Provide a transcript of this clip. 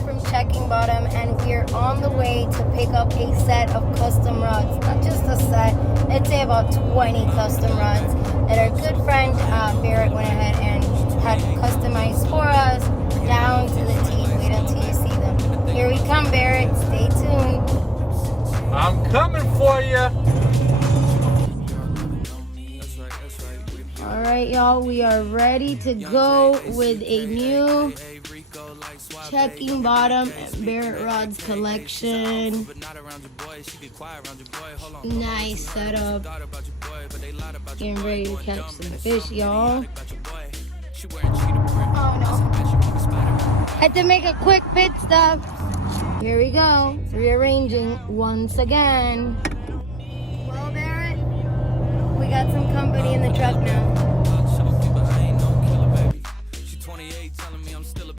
here from Checking Bottom, and we're on the way to pick up a set of custom rods. Not just a set, I'd say about 20 custom rods that our good friend Barrett went ahead and had customized for us down to the T. Wait until you see them. Here we come, Barrett. Stay tuned. I'm coming for you. All right, y'all, we are ready to go with a new Checking Bottom and Barrett Rods collection. Nice setup. Getting ready to catch some fish, y'all. Oh no. Had to make a quick pit stop. Here we go. Rearranging once again. Well, Barrett, we got some company in the truck now.